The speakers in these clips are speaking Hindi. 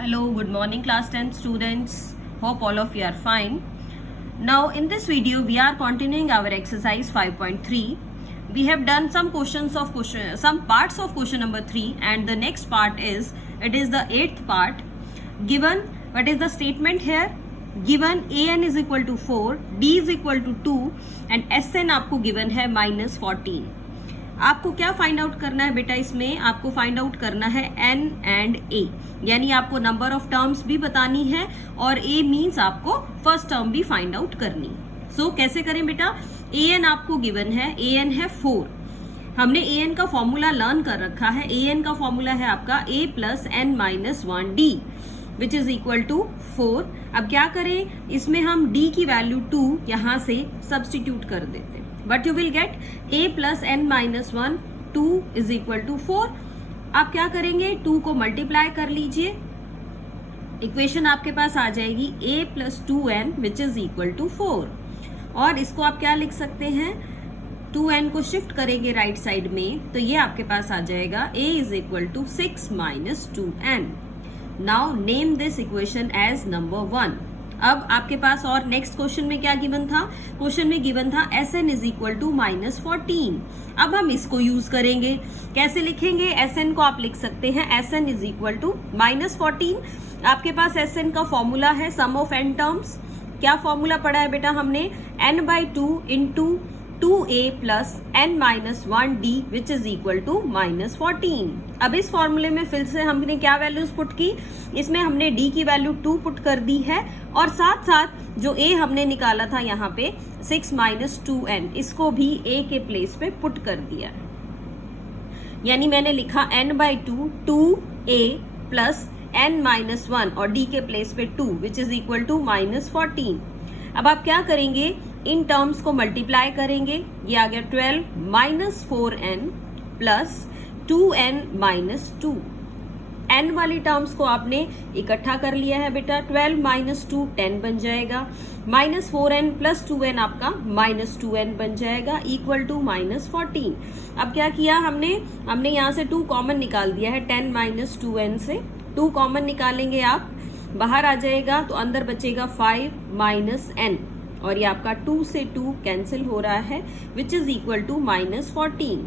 Hello, good morning class 10 students. Hope all of you are fine. Now in this video we are continuing our exercise 5.3. We have done some parts of question number 3 and the next part is the 8th part. Given, what is the statement here? Given an is equal to 4, d is equal to 2 and sn आपको given है -14. आपको क्या फाइंड आउट करना है बेटा? इसमें आपको फाइंड आउट करना है n एंड a, यानी आपको नंबर ऑफ टर्म्स भी बतानी है और a मीन्स आपको फर्स्ट टर्म भी फाइंड आउट करनी. सो कैसे करें बेटा? an आपको गिवन है, an है 4. हमने an का फॉर्मूला लर्न कर रखा है. an का फॉर्मूला है आपका a plus n minus 1d which is equal to 4. अब क्या करें? इसमें हम d की वैल्यू 2 यहां से सब्सटीट्यूट कर देते हैं. What you will get? a plus n minus 1, 2 is equal to 4. आप क्या करेंगे? 2 को मल्टीप्लाई कर लीजिए, इक्वेशन आपके पास आ जाएगी a plus 2n which is equal to 4. और इसको आप क्या लिख सकते हैं? 2n को शिफ्ट करेंगे राइट साइड में तो ये आपके पास आ जाएगा a is equal to 6 minus 2n. Now name this equation as number 1. अब आपके पास और नेक्स्ट क्वेश्चन में क्या गिवन था? क्वेश्चन में गिवन था Sn इज इक्वल टू -14. अब हम इसको यूज करेंगे. कैसे लिखेंगे? Sn को आप लिख सकते हैं Sn इज इक्वल टू -14. आपके पास Sn का फॉर्मूला है सम ऑफ n टर्म्स. क्या फॉर्मूला पढ़ा है बेटा हमने? n/2 into 2a plus n minus 1d which is equal to -14. अब इस फॉर्मूले में फिर से हमने क्या वैल्यूज पुट की? इसमें हमने d की वैल्यू 2 पुट कर दी है और साथ साथ जो a हमने निकाला था यहाँ पे 6 माइनस 2n, इसको भी a के प्लेस पे पुट कर दिया है. यानी मैंने लिखा n/2 2a plus n minus 1 और d के प्लेस पे 2 विच इज इक्वल टू -14. अब आप क्या करेंगे? इन टर्म्स को मल्टीप्लाई करेंगे. ये आ गया 12 minus 4n plus 2n minus 2. n वाली टर्म्स को आपने इकट्ठा कर लिया है बेटा. 12 माइनस 2 10 बन जाएगा. माइनस 4n प्लस 2n आपका -2n बन जाएगा इक्वल टू -14. अब क्या किया हमने यहाँ से 2 कॉमन निकाल दिया है. 10 माइनस 2n से 2 कॉमन निकालेंगे आप, बाहर आ जाएगा तो अंदर बचेगा 5 माइनस n और ये आपका 2 से 2 कैंसिल हो रहा है which is equal to -14.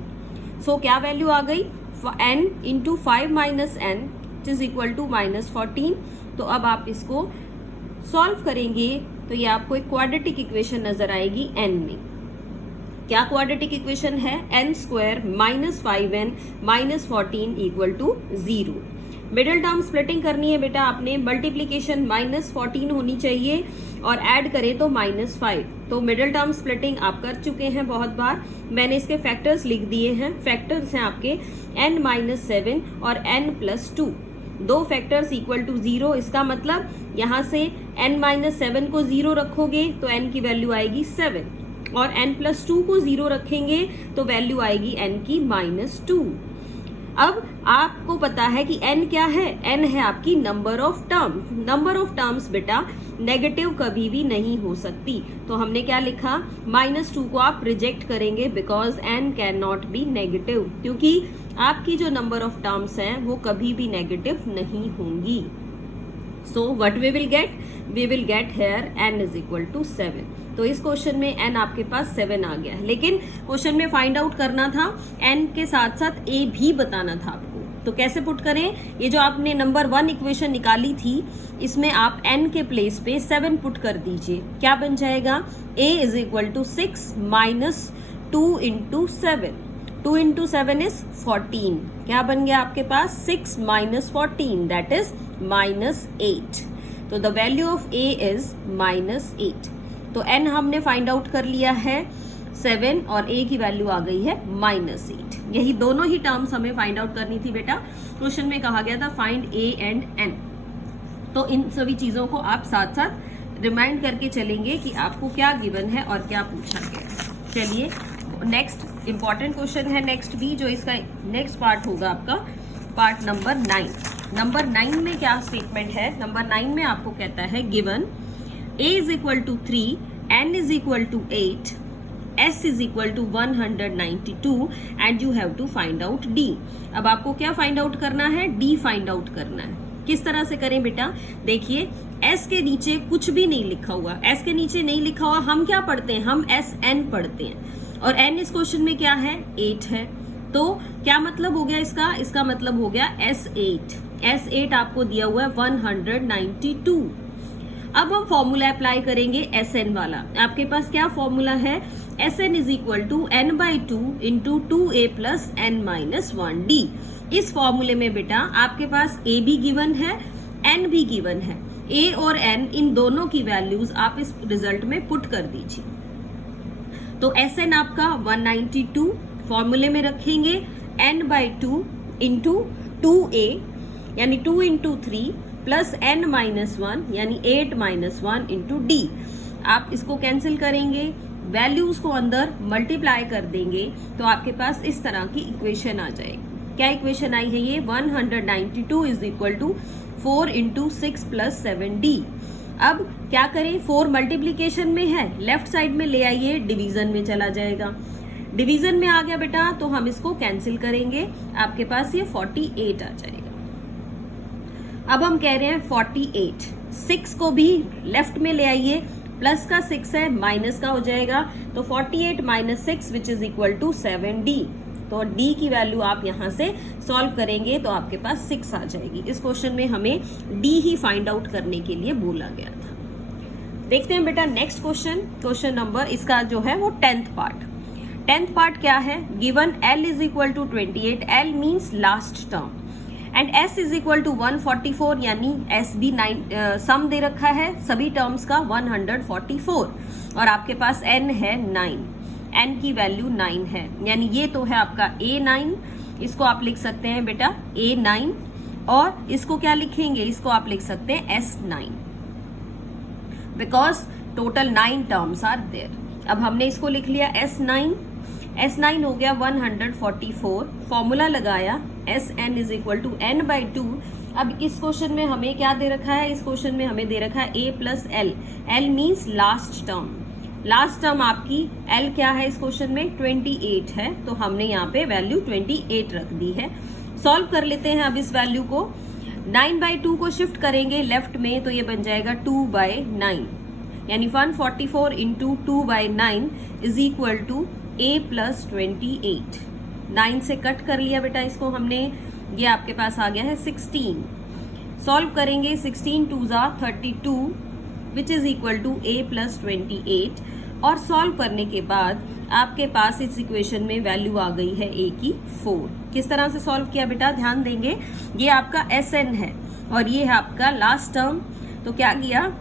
So क्या वैल्यू आ गई? n into 5 minus n which is equal to -14. तो अब आप इसको सॉल्व करेंगे तो ये आपको एक क्वाड्रेटिक इक्वेशन नजर आएगी n में. क्या क्वाड्रेटिक इक्वेशन है? n square minus 5n minus 14 equal to 0. Middle term splitting करनी है बेटा आपने. मल्टीप्लीकेशन -14 होनी चाहिए और ऐड करें तो -5. तो मिडिल टर्म स्प्लिटिंग आप कर चुके हैं बहुत बार. मैंने इसके फैक्टर्स लिख दिए हैं. फैक्टर्स हैं आपके n-7 और n+2. 2 factors equal to 0. इसका मतलब यहाँ से n-7 को 0 रखोगे तो n की वैल्यू आएगी 7 और n+2 को 0 रखेंगे तो वैल्यू आएगी n की -2. अब आपको पता है कि n क्या है? n है आपकी number of terms. Number of terms बेटा नेगेटिव कभी भी नहीं हो सकती. तो हमने क्या लिखा? -2 को आप रिजेक्ट करेंगे because n can not be negative, क्योंकि आपकी जो नंबर ऑफ टर्म्स हैं वो कभी भी नेगेटिव नहीं होंगी. So what we will get? We will get here n is equal to 7. तो इस क्वेश्चन में n आपके पास 7 आ गया है. लेकिन क्वेश्चन में फाइंड आउट करना था n के साथ साथ a भी बताना था आपको. तो कैसे पुट करें? ये जो आपने नंबर 1 इक्वेशन निकाली थी इसमें आप n के प्लेस पे 7 पुट कर दीजिए. क्या बन जाएगा? a is equal to 6 minus 2 into 7. 2 into 7 is 14. क्या बन गया आपके पास? 6 माइनस 14 दैट इज -8. तो the value of a is -8. तो n हमने फाइंड आउट कर लिया है 7 और a की वैल्यू आ गई है -8. यही दोनों ही टर्म्स हमें फाइंड आउट करनी थी बेटा. क्वेश्चन में कहा गया था फाइंड a एंड n. तो इन सभी चीजों को आप साथ साथ रिमाइंड करके चलेंगे कि आपको क्या गिवन है और क्या पूछा गया. चलिए नेक्स्ट इंपॉर्टेंट क्वेश्चन है नेक्स्ट भी, जो इसका नेक्स्ट पार्ट होगा आपका पार्ट नंबर 9. नंबर 9 में क्या स्टेटमेंट है? नंबर 9 में आपको कहता है given a is equal to 3, n is equal to 8, s is equal to 192 and you have to find out d. अब आपको क्या फाइंड आउट करना है? d फाइंड आउट करना है. किस तरह से करें बेटा, देखिए s के नीचे कुछ भी नहीं लिखा हुआ, s के नीचे नहीं लिखा हुआ, हम क्या पढ़ते हैं, हम SN पढ़ते हैं, और n इस क्वेश्चन में क्या है, 8 है। तो क्या मतलब हो गया इसका, इसका मतलब हो गया S8 आपको दिया हुआ है 192। अब हम फॉर्मूला अप्लाई करेंगे SN वाला। आपके पास क्या फॉर्मूला है, SN is equal to n/2 into 2a plus n-1d। इस फॉर्मूले में बेटा आपके पास a भी गिवन है, n भी गिवन है। a और n इन दोनों की वैल्यूज आप इस रिजल्ट में पुट कर दीजिए। तो SN आपका 192 फॉर्मूले में रखेंगे, n/2 इंटू 2a यानी 2 इंटू 3 प्लस n-1 यानी 8-1 इंटू d। आप इसको कैंसिल करेंगे, वैल्यूज को अंदर मल्टीप्लाई कर देंगे तो आपके पास इस तरह की इक्वेशन आ जाएगी। क्या इक्वेशन आई है ये, 192 is equal to 4 into 6 plus 7d। अब क्या करें, 4 मल्टीप्लीकेशन में है, लेफ्ट साइड में ले आइए, डिवीजन में चला जाएगा। डिवीजन में आ गया बेटा तो हम इसको कैंसिल करेंगे, आपके पास ये 48 आ जाएगा। अब हम कह रहे हैं 48, 6 को भी लेफ्ट में ले आइए, प्लस का 6 है, माइनस का हो जाएगा, तो 48 minus 6 which is equal to 7d। तो d की वैल्यू आप यहां से सॉल्व करेंगे तो आपके पास 6 आ जाएगी। इस क्वेश्चन में हमें d ही फाइंड आउट करने के लिए बोला गया था। देखते हैं बेटा नेक्स्ट क्वेश्चन, क्वेश्चन नंबर इसका जो है वो 10th पार्ट। 10th पार्ट क्या है, given l is equal to 28, l means last term, and s is equal to 144 यानी s भी 9 सम दे रखा है सभी टर्म्स का 144, और आपके पास n है 9, n की वैल्यू 9 है, यानी ये तो है आपका A9, इसको आप लिख सकते हैं बेटा A9, और इसको क्या लिखेंगे, इसको आप लिख सकते हैं S9, because total 9 terms are there. अब हमने इसको लिख लिया S9 हो गया 144, फॉर्मूला लगाया SN is equal to n/2। अब इस क्वेश्चन में हमें क्या दे रखा है, इस क्वेश्चन में हमें दे रखा है a plus l means last term. Last term आपकी l क्या है इस क्वेश्चन में, 28 है, तो हमने यहाँ पे वैल्यू 28 रख दी है। सॉल्व कर लेते हैं अब इस वैल्यू को, 9/2 को शिफ्ट करेंगे लेफ्ट में तो ये बन जाएगा 2/9, यानी 144 into 2/9 is equal to a plus 28। 9 से कट कर लिया बेटा इसको हमने, ये आपके पास आ गया है 16। सॉल्व करेंगे, 16 2 जा 32 which is equal to a plus 28, और सॉल्व करने के बाद आपके पास इस इक्वेशन में वैल्यू आ गई है a की 4। किस तरह से सॉल्व किया बेटा, ध्यान देंगे, ये आपका SN है और ये है आपका लास्ट टर्म, तो क्या किया,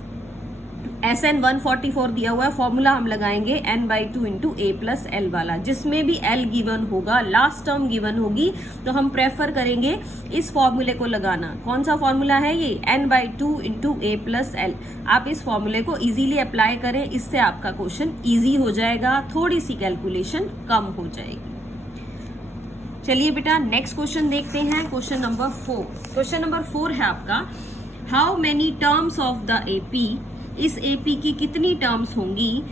SN 144 दिया हुआ है, फॉर्मूला हम लगाएंगे n/2 into a plus l वाला, जिसमें भी l गिवन होगा, लास्ट टर्म गिवन होगी, तो हम प्रेफर करेंगे इस फॉर्मूले को लगाना। कौन सा फॉर्मूला है ये, n/2 into a plus l। आप इस फॉर्मूले को इजीली अप्लाई करें, इससे आपका क्वेश्चन इजी हो जाएगा, थोड़ी सी कैलकुलेशन कम हो जाएगी। चलिए बेटा नेक्स्ट क्वेश्चन देखते हैं, क्वेश्चन नंबर 4। क्वेश्चन नंबर 4 है आपका, how many terms of the AP, इस AP की कितनी टर्म्स होंगी,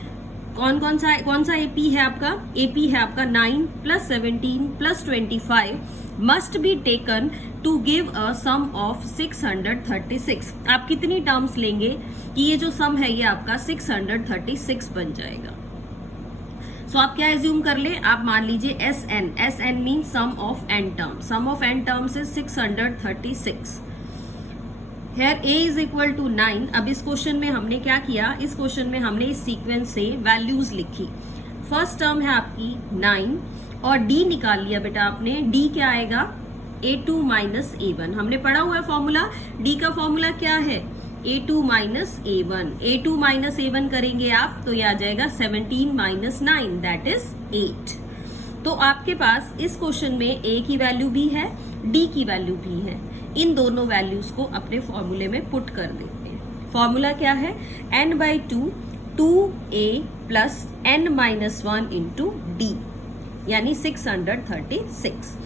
कौन सा AP है आपका, AP है आपका 9 plus 17 plus 25 must be taken to give a sum of 636। आप कितनी टर्म्स लेंगे कि ये जो सम है ये आपका 636 बन जाएगा। सो आप क्या एज्यूम कर ले, आप मान लीजिए SN mean sum of n terms, sum of n terms is 636। Here a is equal to 9। अब इस क्वेश्चन में हमने क्या किया, इस क्वेश्चन में हमने इस सीक्वेंस से वैल्यूज लिखी। फर्स्ट टर्म है आपकी 9 और d निकाल लिया बेटा आपने, d क्या आएगा, a2 माइनस a1। हमने पढ़ा हुआ है फॉर्मूला, d का फॉर्मूला क्या है, a2 minus a1। a2 minus a1 करेंगे आप तो ये आ जाएगा 17 माइनस 9 दैट इज 8। तो आपके पास इस क्वेश्चन में a की वैल्यू भी है, d की वैल्यू भी है, इन दोनों वैल्यूज को अपने फॉर्मूले में पुट कर देते हैं। फॉर्मूला क्या है, n/2 2a plus n-1 into d यानी 636।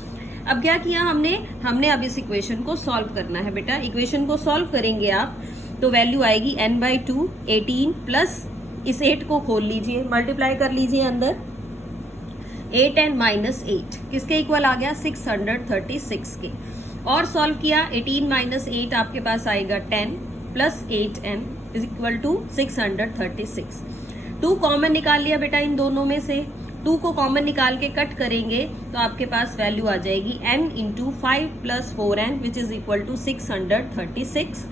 अब क्या किया हमने अब इस इक्वेशन को सॉल्व करना है बेटा। इक्वेशन को सॉल्व करेंगे आप तो वैल्यू आएगी n/2 18 प्लस इस 8 को खोल लीजिए, मल्टीप्लाई कर लीजिए अंदर, 8 and -8 किसके इक्वल आ गया, 636 के। और सॉल्व किया, 18 माइनस 8 आपके पास आएगा 10 plus 8n is equal to 636। 2 common निकाल लिया बेटा इन दोनों में से, 2 को कॉमन निकाल के कट करेंगे तो आपके पास वैल्यू आ जाएगी n into 5 plus 4n which is equal to 636।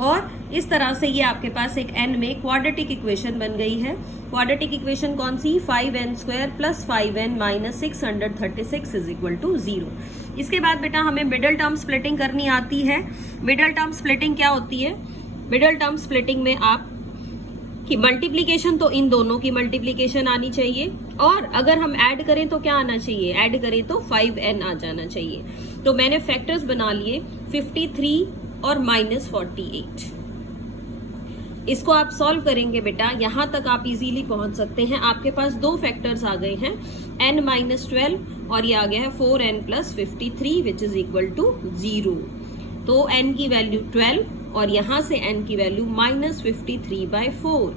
और इस तरह से ये आपके पास एक n में क्वाड्रेटिक इक्वेशन बन गई है। क्वाड्रेटिक इक्वेशन कौन सी? 5n square plus 5n minus 636 is equal to 0। इसके बाद बेटा हमें मिडल टर्म स्प्लिटिंग करनी आती है। मिडल टर्म स्प्लिटिंग क्या होती है? मिडल टर्म स्प्लिटिंग में आप की मल्टीप्लीकेशन तो इन दोनों की मल्टीप्लीकेशन आनी चाहिए, और अगर हम ऐड करें तो क्या आना चाहिए? ऐड करें तो 5n आ जाना चाहिए। तो मैंने फैक्टर्स बना लिए 53 और माइनस 48। इसको आप सॉल्व करेंगे बेटा, यहां तक आप इजीली पहुंच सकते हैं। आपके पास 2 फैक्टर्स आ गए हैं, n माइनस 12 और ये आ गया है 4n plus 53 which is equal to 0। तो n की वैल्यू 12 और यहां से n की वैल्यू माइनस 53/4।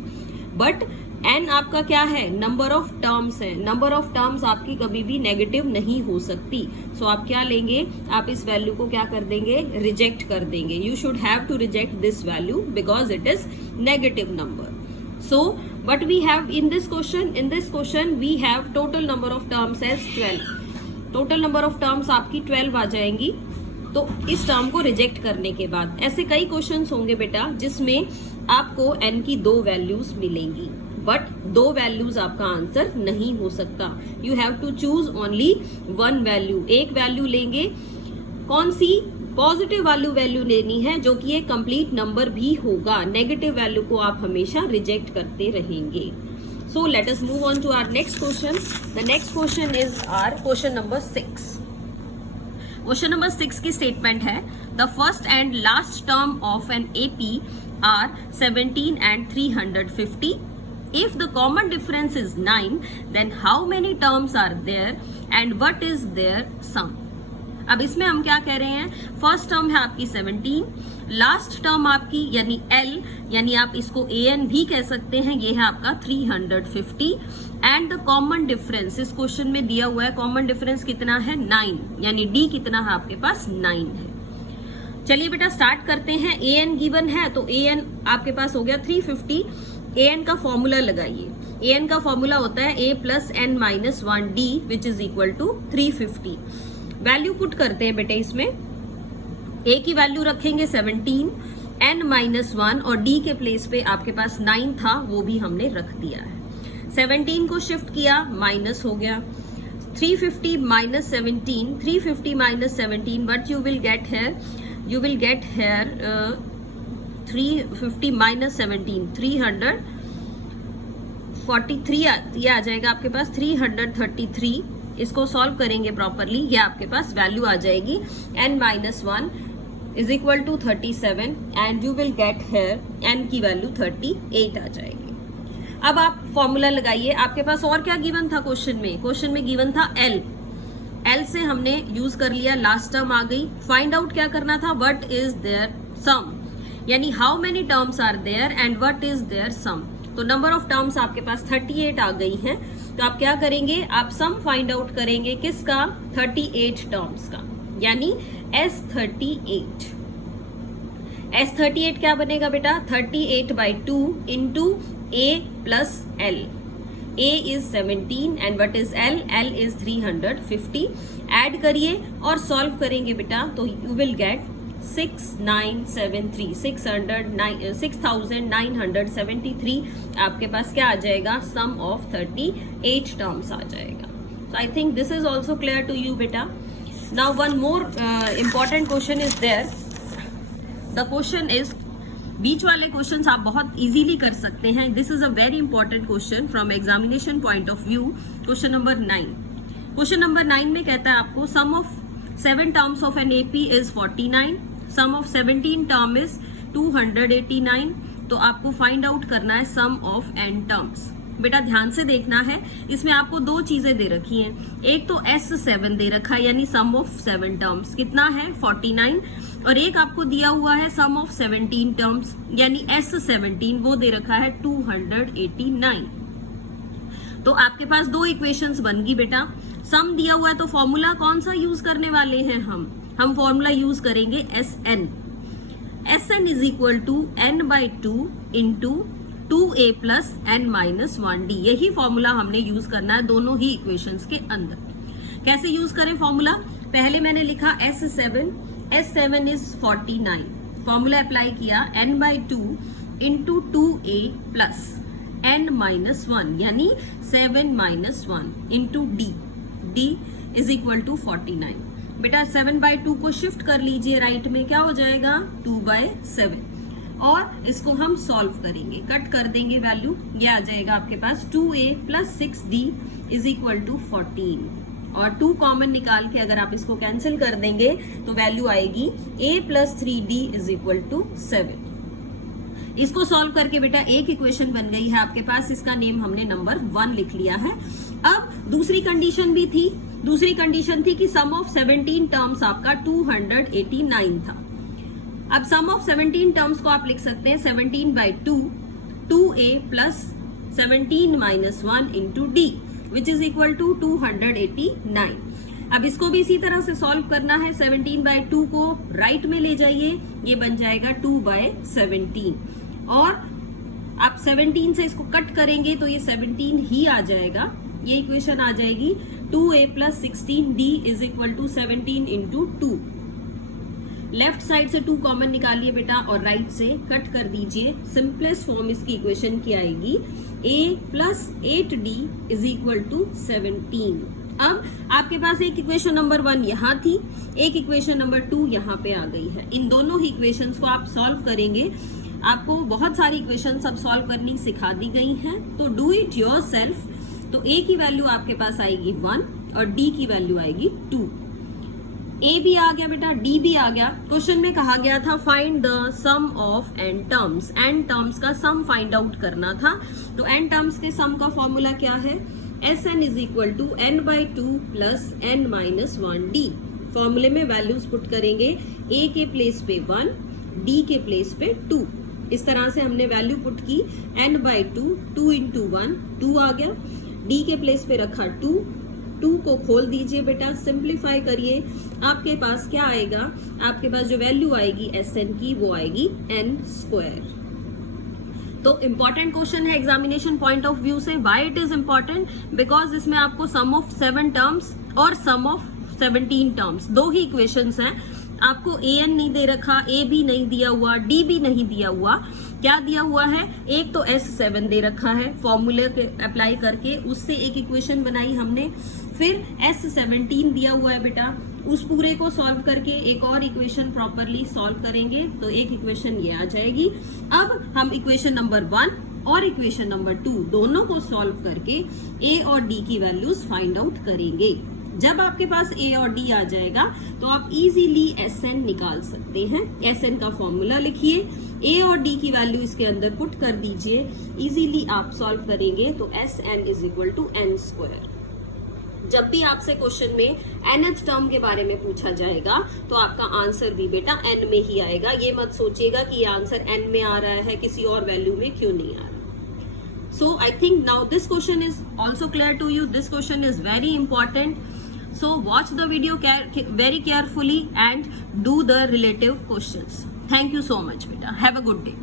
बट n आपका क्या है? नंबर ऑफ टर्म्स है। नंबर ऑफ टर्म्स आपकी कभी भी नेगेटिव नहीं हो सकती। सो आप क्या लेंगे? आप इस वैल्यू को क्या कर देंगे? रिजेक्ट कर देंगे। You should have to reject this value because it is negative number. So what we have in this question we have total number of terms as 12. total number of terms आपकी 12 आ जाएंगी। तो इस टर्म को रिजेक्ट करने के बाद ऐसे कई क्वेश्चंस होंगे बेटा जिसमें आपको n की 2 वैल्यूज मिलेंगी, बट 2 वैल्यूज आपका आंसर नहीं हो सकता। You have to choose only 1 value. एक वैल्यू लेंगे, कौन सी? पॉजिटिव वैल्यू लेनी है जो कि एक कंप्लीट नंबर भी होगा। नेगेटिव वैल्यू को आप हमेशा रिजेक्ट करते रहेंगे। So let us move on to our next question. The next question is our question number 6। Question number 6 की स्टेटमेंट है the first and last term of an AP are 17 and 350. If the common difference is 9, then how many terms are there and what is their sum? अब इसमें हम क्या कह रहे हैं? फर्स्ट टर्म है आपकी 17, लास्ट टर्म आपकी यानी L, यानी आप इसको AN भी कह सकते हैं, ये है आपका 350 एंड द कॉमन डिफरेंस इस क्वेश्चन में दिया हुआ है। कॉमन डिफरेंस कितना है? 9, यानी D कितना है आपके पास? 9 है। चलिए बेटा स्टार्ट करते हैं। AN गिवन है तो AN आपके पास हो गया 350। AN का फॉर्मूला लगाइए। AN का फॉर्मूला होता है A plus n minus 1D which is equal to 350। Value put करते हैं बेटे इसमें। A की वैल्यू रखेंगे 17, n माइनस 1 और D के प्लेस पे आपके पास 9 था, वो भी हमने रख दिया है। 17 को शिफ्ट किया, माइनस हो गया। 350 minus 17, 350 minus 17 but you will get hair 350 minus 17 343 ये आ जाएगा आपके पास 333। इसको सॉल्व करेंगे प्रॉपरली, ये आपके पास वैल्यू आ जाएगी n minus 1 is equal to 37 and you will get here n की वैल्यू 38 आ जाएगी। अब आप फॉर्मूला लगाइए। आपके पास और क्या गिवन था क्वेश्चन में? क्वेश्चन में गिवन था L। L से हमने यूज कर लिया, लास्ट टर्म आ गई। फाइंड आउट क्या करना था? व्हाट इज देयर सम, यानी how many terms are there and what is there sum. तो नंबर ऑफ टर्म्स आपके पास 38 आ गई हैं। तो आप क्या करेंगे? आप सम फाइंड आउट करेंगे किसका? 38 टर्म्स का, यानी S38। S38 क्या बनेगा बेटा? 38/2 into A plus L। A is 17 and what is L? L is 350। Add करिए और सॉल्व करेंगे बेटा तो यू विल गेट 6973 आपके पास क्या आ जाएगा? सम ऑफ 38 टर्म्स आ जाएगा। So I think this is also clear to you बेटा। Now one more important question is there. The question is, बीच वाले क्वेश्चंस आप बहुत इजीली कर सकते हैं। This is a very important question from examination point of view. Question number 9। Question number 9 में कहता है आपको sum of 7 terms of an AP is 49, sum of 17 term is 289। तो आपको फाइंड आउट करना है सम ऑफ n टर्म्स। बेटा ध्यान से देखना है, इसमें आपको 2 चीजें दे रखी हैं। एक तो S7 दे रखा है यानी सम ऑफ 7 टर्म्स कितना है? 49, और एक आपको दिया हुआ है सम ऑफ 17 टर्म्स यानी S17, वो दे रखा है 289। तो आपके पास 2 इक्वेशंस बन गई बेटा। सम दिया हुआ है तो फॉर्मूला कौन सा यूज करने वाले हैं हम? हम फॉर्मूला यूज करेंगे Sn. Sn is equal to n/2 into 2a plus n-1d. यही फॉर्मूला हमने यूज करना है दोनों ही इक्वेशंस के अंदर. कैसे यूज करें फॉर्मूला? पहले मैंने लिखा S7 इज 49. फॉर्मूला अप्लाई किया n/2 into 2a plus n-1 यानी 7-1 into d is equal to 49. बेटा 7/2 को शिफ्ट कर लीजिए राइट में, क्या हो जाएगा 2/7. और इसको हम सॉल्व करेंगे, कट कर देंगे वैल्यू, ये आ जाएगा आपके पास 2a plus 6d is equal to 14. और 2 कॉमन निकाल के अगर आप इसको कैंसिल कर देंगे तो वैल्यू आएगी a plus 3d is equal to 7. इसको सॉल्व करके बेटा एक इक्वेशन बन गई है आपके पास, इसका नेम हमने नंबर 1 लिख लिया है. अब दूसरी कंडीशन भी थी. दूसरी कंडीशन थी कि सम ऑफ 17 टर्म्स आपका 289 था. अब सम ऑफ 17 टर्म्स को आप लिख सकते हैं 17/2 2a plus 17-1 into d which is equal to 289. अब इसको भी इसी तरह से सॉल्व करना है. 17/2 को राइट में ले जाइए, ये बन जाएगा 2/17. और आप 17 से इसको कट करेंगे तो ये 17 ही आ जाएगा. ये इक्वेशन आ जाएगी 2a plus 16d is equal to 17 into 2. Left side से 2 कॉमन निकालिए बेटा और राइट से कट कर दीजिए. सिंपलेस्ट फॉर्म इसकी इक्वेशन की आएगी a plus 8d is equal to 17. अब आपके पास एक इक्वेशन नंबर 1 यहाँ थी, एक इक्वेशन नंबर 2 यहाँ पे आ गई है. इन दोनों ही इक्वेशंस को आप सॉल्व करेंगे. आपको बहुत सारी इक्वेशंस अब सॉल्व करनी सिखा दी गई हैं, तो डू इट योरसेल्फ. तो a की वैल्यू आपके पास आएगी 1 और d की वैल्यू आएगी 2. a भी आ गया बेटा, d भी आ गया. क्वेश्चन में कहा गया था find the sum of n terms. n terms का सम फाइंड आउट करना था. तो n टर्म्स के सम का फॉर्मूला क्या है? Sn is equal to n/2 plus n-1d. फॉर्मूले में वैल्यूज पुट करेंगे. a के प्लेस पे 1, d के प्लेस पे 2. इस तरह से हमने वैल्यू पुट की. n/2 2 इंटू 1 2 आ गया. d के प्लेस पे रखा 2 को खोल दीजिए बेटा, सिंप्लीफाई करिए. आपके पास क्या आएगा? आपके पास जो वैल्यू आएगी Sn की वो आएगी n². तो इंपॉर्टेंट क्वेश्चन है एग्जामिनेशन पॉइंट ऑफ व्यू से. Why it is important? Because इसमें आपको सम ऑफ 7 टर्म्स और सम ऑफ 17 टर्म्स, 2 ही इक्वेशंस हैं. आपको an नहीं दे रखा, a भी नहीं दिया हुआ, d भी नहीं दिया हुआ. क्या दिया हुआ है? एक तो S7 दे रखा है, फॉर्मूले के अप्लाई करके उससे एक इक्वेशन बनाई हमने. फिर S17 दिया हुआ है बेटा, उस पूरे को सॉल्व करके एक और इक्वेशन प्रॉपरली सॉल्व करेंगे तो एक इक्वेशन ये आ जाएगी. अब हम इक्वेशन नंबर 1 और इक्वेशन नंबर 2 दोनों को सॉल्व करके a और d की वैल्यूज फाइंड आउट करेंगे. जब आपके पास a और d आ जाएगा तो आप इजीली Sn निकाल सकते हैं. Sn का फॉर्मूला लिखिए, a और d की वैल्यू इसके अंदर पुट कर दीजिए. इजीली आप सॉल्व करेंगे तो Sn is equal to n². जब भी आपसे क्वेश्चन में nth टर्म के बारे में पूछा जाएगा तो आपका आंसर भी बेटा n में ही आएगा. ये मत सोचिएगा कि ये आंसर n में आ रहा है, किसी और वैल्यू में क्यों नहीं आ रहा. So I think now this question is also clear to you. This question is very important. So watch the video very carefully and do the relative questions. Thank you so much, beta. Have a good day.